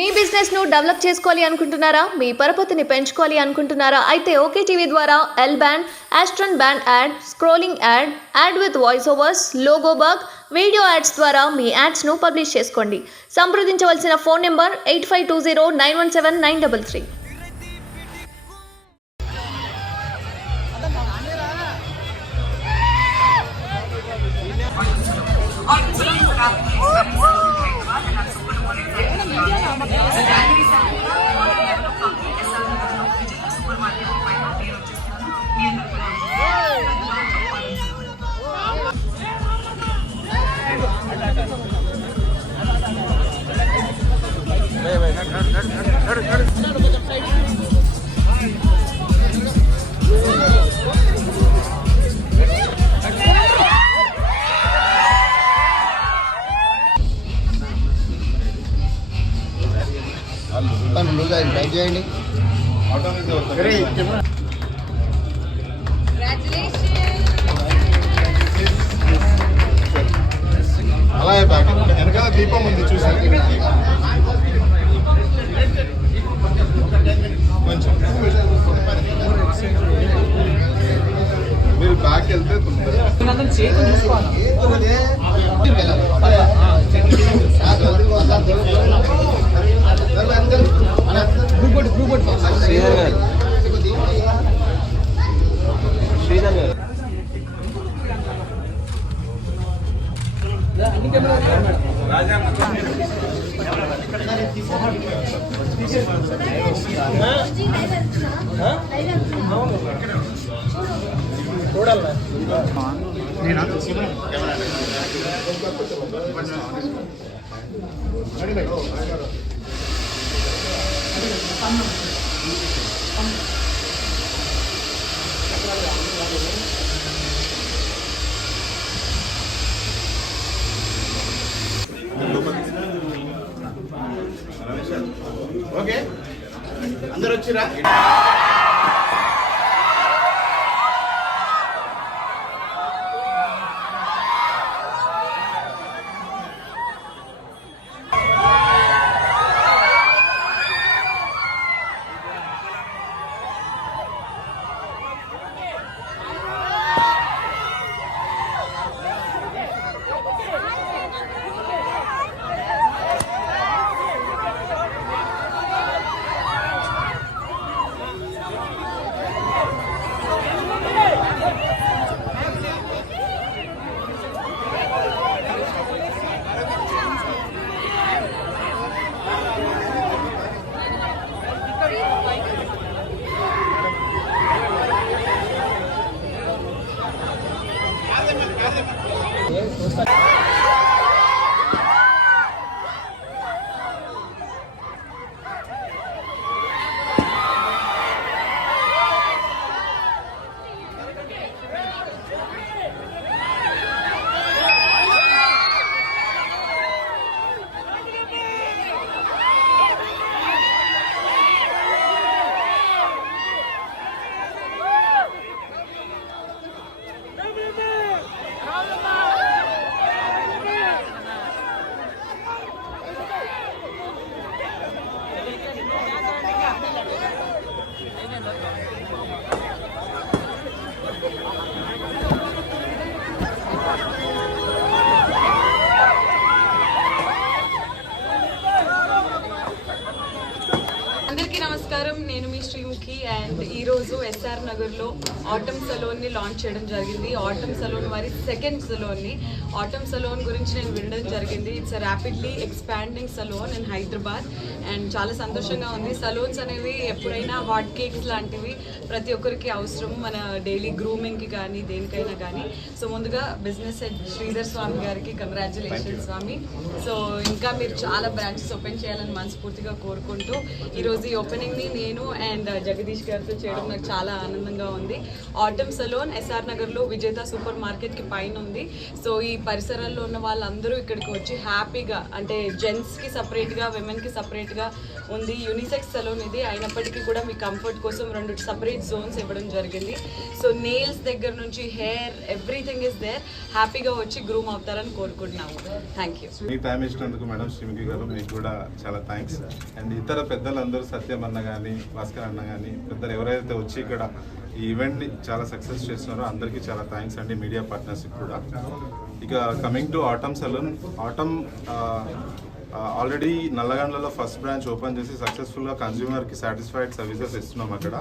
మీ business ను develop చేసుకోవాలి అనుకుంటున్నారా? మీ పరపతిని పెంచుకోవాలి అనుకుంటున్నారా? అయితే ఓకే టీవీ ద్వారా L band, aston band ad, scrolling ad, ad with voice overs, logo bug, video ads ద్వారా మీ యాడ్స్ ను పబ్లిష్ చేసుకోండి. సంప్రదించవలసిన ఫోన్ నెంబర్ 8520917933. చేయండి. అలాగే వెనకాల దీపం ఉంది చూసారు కొంచెం మీరు బ్యాక్ వెళ్తే శ్రీధర్ గారు చూడాలి ఓకే అందరు వచ్చిరా? నమస్కారం, నేను మీ శ్రీముఖి అండ్ ఈరోజు ఎస్ఆర్ నగర్లో ఆటమ్ సలోన్ని లాంచ్ చేయడం జరిగింది. ఆటమ్ సలోన్ వారి సెకండ్ సలోన్ని. ఆటమ్ సలోన్ గురించి నేను వినడం జరిగింది. It's rapidly expanding salon in Hyderabad and చాలా సంతోషంగా ఉంది. సలోన్స్ అనేవి ఎప్పుడైనా హాట్ కేక్స్ లాంటివి ప్రతి ఒక్కరికి అవసరం, మన డైలీ గ్రూమింగ్కి కానీ దేనికైనా కానీ. సో ముందుగా బిజినెస్ హెడ్ శ్రీధర్ స్వామి గారికి కంగ్రాచులేషన్స్ స్వామి. సో ఇంకా మీరు చాలా బ్రాంచెస్ ఓపెన్ చేయాలని మనస్ఫూర్తిగా కోరుకుంటూ ఈరోజు ఈ ఓపెనింగ్ని నేను అండ్ జగదీష్ గారితో చేయడం నాకు చాలా ఆనందంగా ఉంది. ఆటమ్ సలోన్ ఎస్ఆర్ నగర్లో విజేత సూపర్ మార్కెట్కి పైన ఉంది. సో ఈ పరిసరాల్లో ఉన్న వాళ్ళందరూ ఇక్కడికి వచ్చి హ్యాపీగా, అంటే జెంట్స్కి సపరేట్గా విమెన్కి సపరేట్గా ఉంది. యూనిసెక్స్ సలోన్ ఇది అయినప్పటికీ కూడా మీ కంఫర్ట్ కోసం 2 సపరేట్ జోన్స్ ఇవ్వడం జరిగింది. సో నెయిల్స్ దగ్గర నుంచి హెయిర్ ఎవ్రీథింగ్ ఇస్ దేర్. హ్యాపీగా వచ్చి గ్రూమ్ అవుతారని కోరుకుంటున్నాము. Thank you. మీ టైం ఇచ్చినందుకు మేడం శ్రీముఖి గారు మీకు కూడా చాలా థ్యాంక్స్. అండ్ ఇతర పెద్దలందరూ సత్యం అన్న కానీ భాస్కర్ అన్న కానీ పెద్దలు ఎవరైతే వచ్చి ఇక్కడ ఈ ఈవెంట్ని చాలా సక్సెస్ చేస్తున్నారో అందరికీ చాలా థ్యాంక్స్ అండి, మీడియా పార్ట్నర్స్కి కూడా. ఇక coming to Atom salon, Atom already నల్లగండ్లలో ఫస్ట్ బ్రాంచ్ ఓపెన్ చేసి సక్సెస్ఫుల్గా కన్జ్యూమర్కి సాటిస్ఫైడ్ సర్వీసెస్ ఇస్తున్నాం అక్కడ.